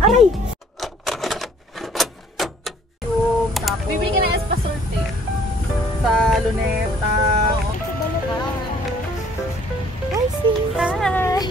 Aray! Tapos, Bibili ka ng espasorte. sa luneta. Hi, sis! Hi!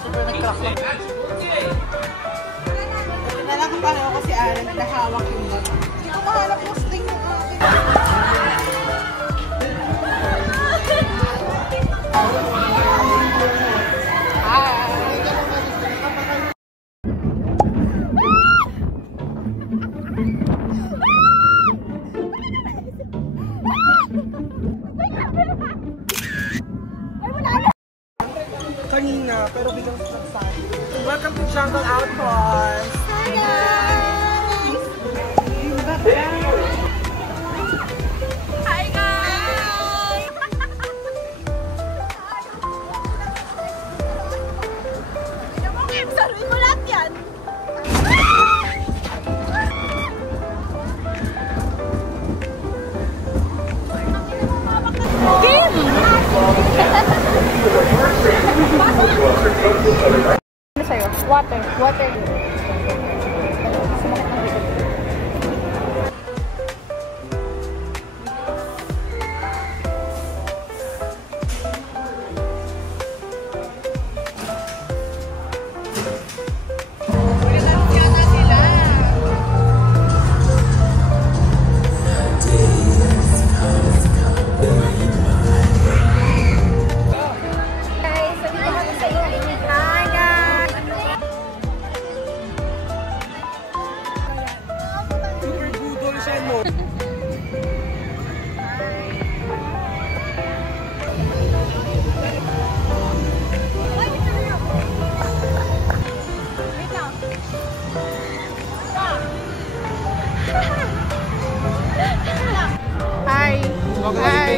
Super nagkakak. Nalang pareho kasi Aaron, nahawak yung bata. Hindi ko mahanap yung sting yung akin. Kanina, pero biglang saksan. Welcome to Jungle Outpost! Hi, guys! Hi, guys! Saruin mo lahat yan! Game! Ano sa'yo? Water. Water. Hi! Hi!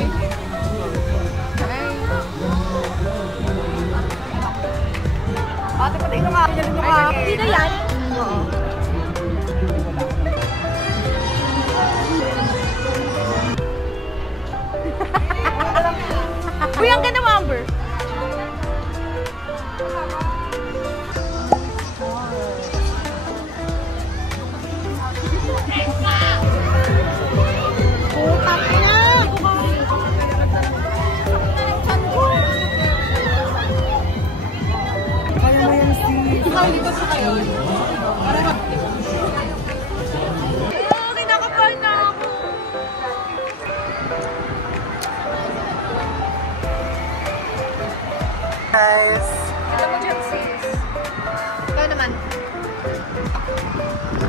Ate, patingin mo nga. Hindi na yan? Oo. Uy, ang ganda mo, Amber. Kinakapal na ako. Guys! Ito mo dyan, sis. Ikaw naman.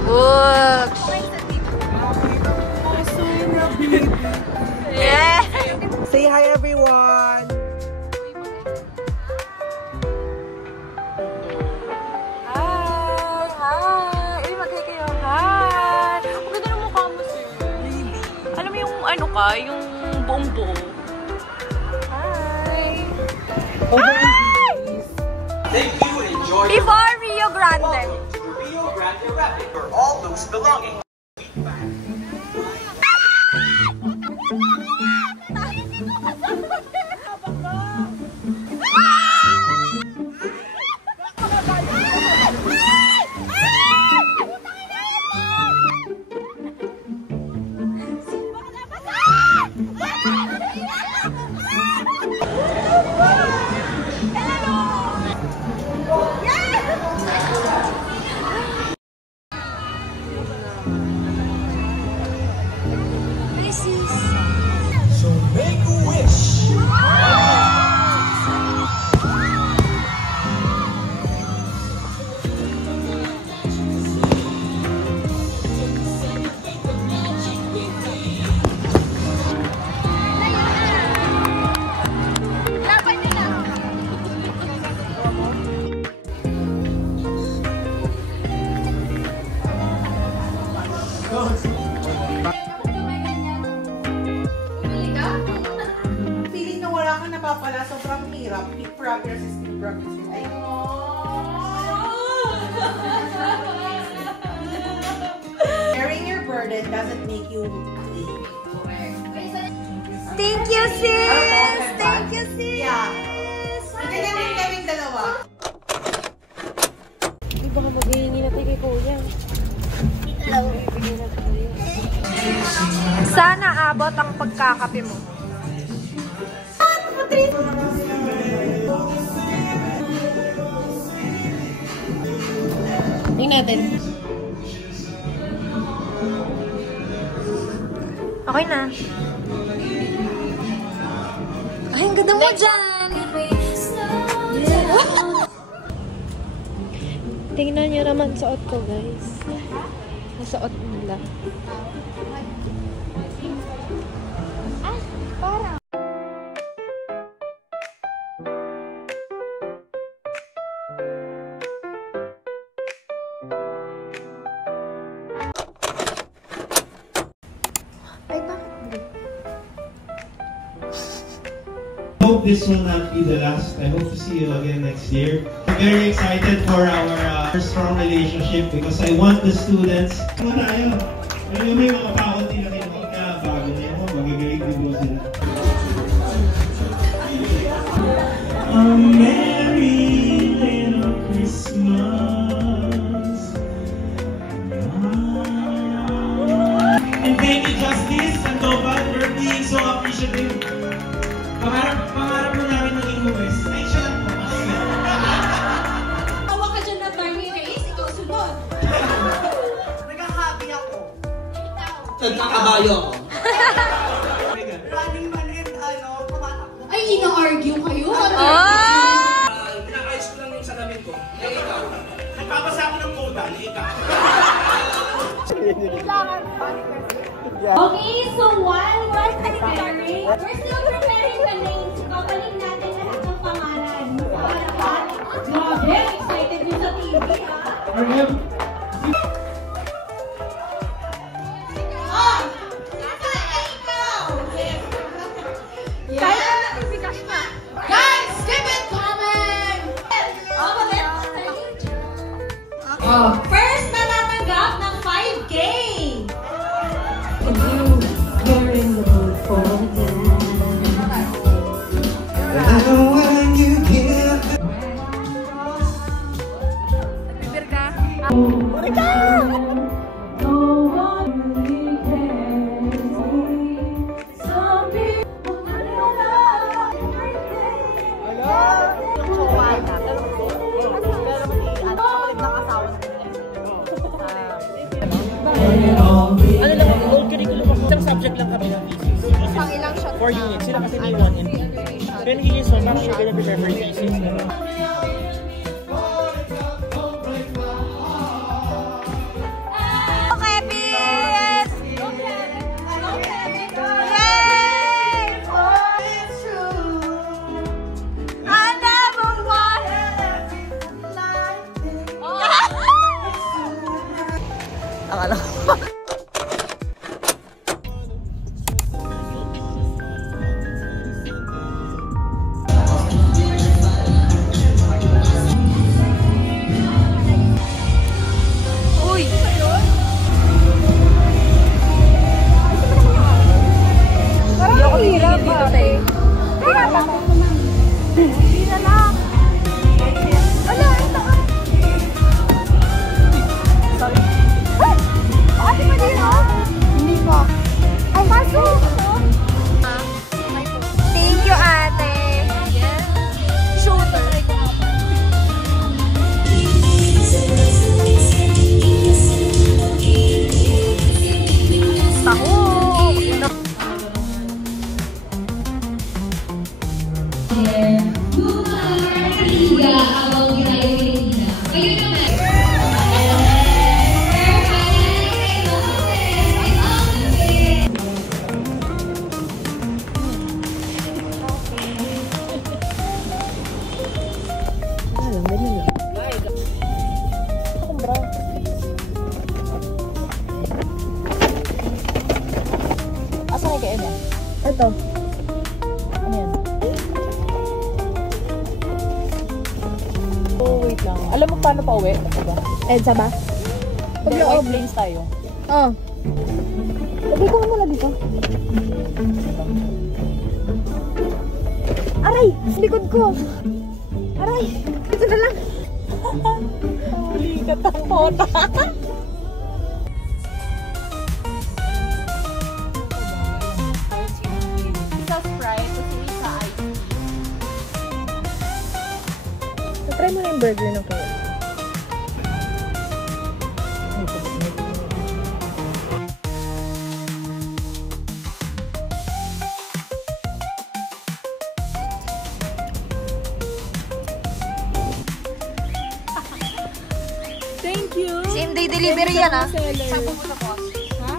Whoosh! Yeah! Say hi everyone! Hi! Hi! Ay, mag-hi kayo. Hi! Ang ganda ng mukha mo, sis. Really? Alam mo yung ano ka? Yung buong buo. Hi! Thank you and enjoy your Before Rio Grande. welcome to Rio Grande Rapid for all those belonging. So make a wish. Feeling na wala kang napapala, sobrang hirap. Progress is still progress. Ay, carrying your burden doesn't make you weak. Thank you, sis! Thank you, sis! Yeah. Hindi naman kaming dalawa. Di baka mag-iingi natin kay Kuya. Sana abot ang pagkakape mo. Tingnan natin. Okay na. Ay, ang ganda mo dyan! Tingnan nyo naman suot ko, guys. Nasuot nila. Ah, parang. Ay, bakit hindi? I hope this will not be the last. I hope to see you again next year. I'm very excited for our strong relationship because I want the students. Ano tayo? May mga paunti na kinuha ka bago na yun. Magagaling din mo sila. A merry little Christmas. And thank you, Justice and Topaz, for being so appreciative. Pangarap mo namin maging huwes. Ay, siya lang po. Tawa ka dyan na Darmy Reyes, ikaw sunod. Naghahabi ako. Nagkakabayo ako. Running man and tumatakbo. Ay, ina-argue kayo. Pinakayos ko lang yung salamin ko. Eh, ikaw. Nagpapasa ako ng moda, ikaw. Okay, so while we're preparing, we're still preparing the names. Kapaling natin lahat ng pangalan. Grabe, excited din sa TV, ha? Oh! Ikaw! Yeah! Guys, keep it coming! First na natanggap ng 5K! Nagbibir ka? Ano lang, gold curriculum ako. Isang subject lang kami ng thesis. Pang ilang shot 4 units. Sila kasi may 1 and 2. Then he is on, parang you're gonna prepare for thesis. Okay, Pete! I never wanted Akala ko. Uy! Parang ang hirap ba? Kaya ba? Hindi na lang. Ala, ito ka. Sorry. Ay! Ate mo din, oh? Hindi pa. Ay, pasok! Thank you, ate. Shooter. Taho! Asa na kaya niya? Ito. Ano yan? Oh, wait lang. Alam mo paano pa uwi? Diba? EDSA ba? Pag-white lanes tayo. Oo. Lagay ko nga muna dito. Aray! Ay! Likod ko! Aray! Ito na lang! Huli ka tang pota! Isa Sprite, kasi isa ice. Try mo na yung burger ng kaya. Thank you. Same day delivery yan ah. Seller. Ha?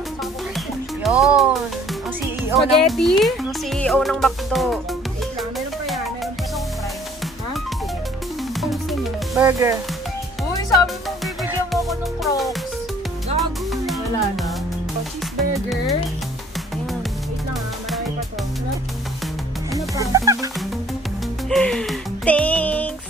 Yun. Ang CEO Spaghetti? Ang CEO ng McDo. Wait lang, meron pa yan. Meron pa isang fry. Ha? Sige. Ang gusto mo? Burger. Uy, sabi mo bibigyan mo ako ng Crocs. Gago. Wala na. Cheeseburger. Ayan. Wait lang ah, marami pa to. Ano pa? Thanks.